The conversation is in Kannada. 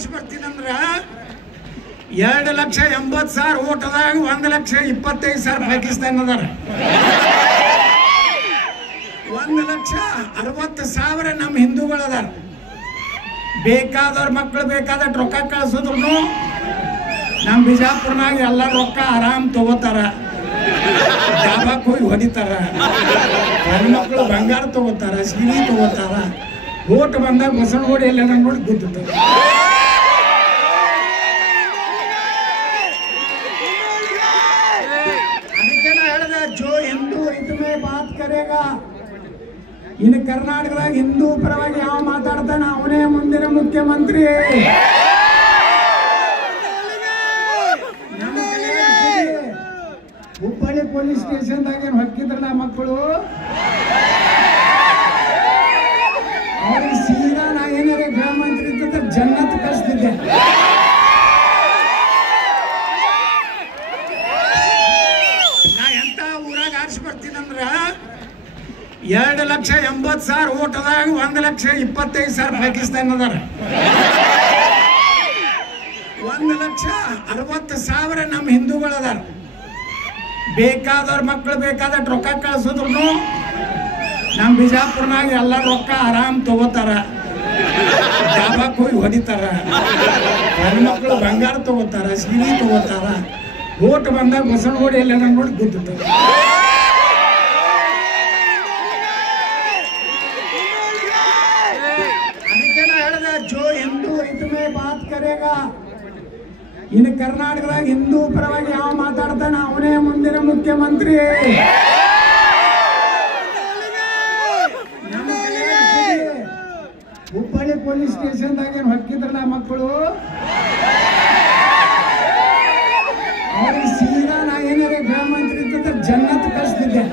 ಆರಿಸಿ ಬರ್ತೀನಂದ್ರ 2,80,000 ಓಟದಾಗ 1,25,000 ಪಾಕಿಸ್ತಾನ ಅದಾರ. 1,60,000 ನಮ್ಮ ಹಿಂದೂಗಳು ಅದಾರ. ಬೇಕಾದವ್ರ ಮಕ್ಕಳು ಬೇಕಾದಷ್ಟು ರೊಕ್ಕ ಕಳಿಸಿದ್ರು ನಮ್ಮ ಬಿಜಾಪುರ್ನಾಗ ಎಲ್ಲ ರೊಕ್ಕ ಆರಾಮ್ ತಗೋತಾರ, ಡಾಬಾಕ್ ಹೋಗಿ ಹೊಡಿತಾರ. ಹೆಣ್ಮಕ್ಳು ಬಂಗಾರ ತಗೋತಾರ, ಸೀರೆ ತಗೋತಾರ. ಓಟ್ ಬಂದಾಗ ಬಸವನಗುಡಿ ಎಲ್ಲ ನೋಡಿ ಗುದ್ದುತ್ತಾರ. ಅದಕ್ಕೆ ನಾ ಹೇಳಿದೆ, ಜೋ ಹಿಂದೂ ಇದ್ಮೇ ಬಾತ್ ಕರೇಗಾ. ಇನ್ನು ಕರ್ನಾಟಕದಾಗ ಹಿಂದೂ ಪರವಾಗಿ ಯಾವ ಮಾತಾಡ್ತಾನೆ ಅವನೇ ಮುಂದಿನ ಮುಖ್ಯಮಂತ್ರಿ. ಹುಬ್ಬಳ್ಳಿ ಪೊಲೀಸ್ ಸ್ಟೇಷನ್ದಾಗ ಏನು ಹೊಕ್ಕಿದ್ರಲ್ಲ ಮಕ್ಕಳು, ಅವ್ರಿಗೆ ಸೀದಾ ನಾ ಏನಾರ ಗೃಹ ಮಂತ್ರಿ ಇದ್ದಿದ್ರೆ ಜನ್ನತ್ ಕಳಿಸ್ತಿದ್ದೆ. ನಾ ಎಂತ ಊರಾಗ ಆರಿಸಿ ಬರ್ತೀನಂದ್ರ 2,80,000 ಓಟದಾಗ 1,25,000 ಪಾಕಿಸ್ತಾನ ಅದಾರ. 1,60,000 ನಮ್ಮ ಹಿಂದೂಗಳು ಅದಾರ. ಬೇಕಾದವ್ರ ಮಕ್ಕಳು ಬೇಕಾದಷ್ಟು ರೊಕ್ಕ ಕಳಿಸಿದ್ರು ನಮ್ಮ ಬಿಜಾಪುರ್ನಾಗ ಎಲ್ಲ ರೊಕ್ಕ ಆರಾಮ್ ತಗೋತಾರ, ಡಾಬಾಕ್ ಹೋಗಿ ಹೊಡಿತಾರ. ಹೆಣ್ಮಕ್ಳು ಬಂಗಾರ ತಗೋತಾರ, ಸೀರೆ ತಗೋತಾರ. ಓಟ್ ಬಂದಾಗ ಬಸವನಗುಡಿ ಎಲ್ಲ ನೋಡಿ ಗುದ್ದುತ್ತಾರ. ಅದಕ್ಕೆ ನಾ ಹೇಳಿದೆ, ಜೋ ಹಿಂದೂ ಇದ್ಮೇ ಬಾತ್ ಕರೇಗಾ. ಇನ್ನು ಕರ್ನಾಟಕದಾಗ ಹಿಂದೂ ಪರವಾಗಿ ಯಾವ ಮಾತಾಡ್ತಾನೆ ಅವನೇ ಮುಂದಿನ ಮುಖ್ಯಮಂತ್ರಿ. ಹುಬ್ಬಳ್ಳಿ ಪೊಲೀಸ್ ಸ್ಟೇಷನ್ದಾಗ ಏನು ಹೊಕ್ಕಿದ್ರಲ್ಲ ಮಕ್ಕಳು, ಅವ್ರಿಗೆ ಸೀದಾ ನಾ ಏನಾರ ಗೃಹ ಮಂತ್ರಿ ಇದ್ದಿದ್ರೆ ಜನ್ನತ್ ಕಳಿಸ್ತಿದ್ದೆ.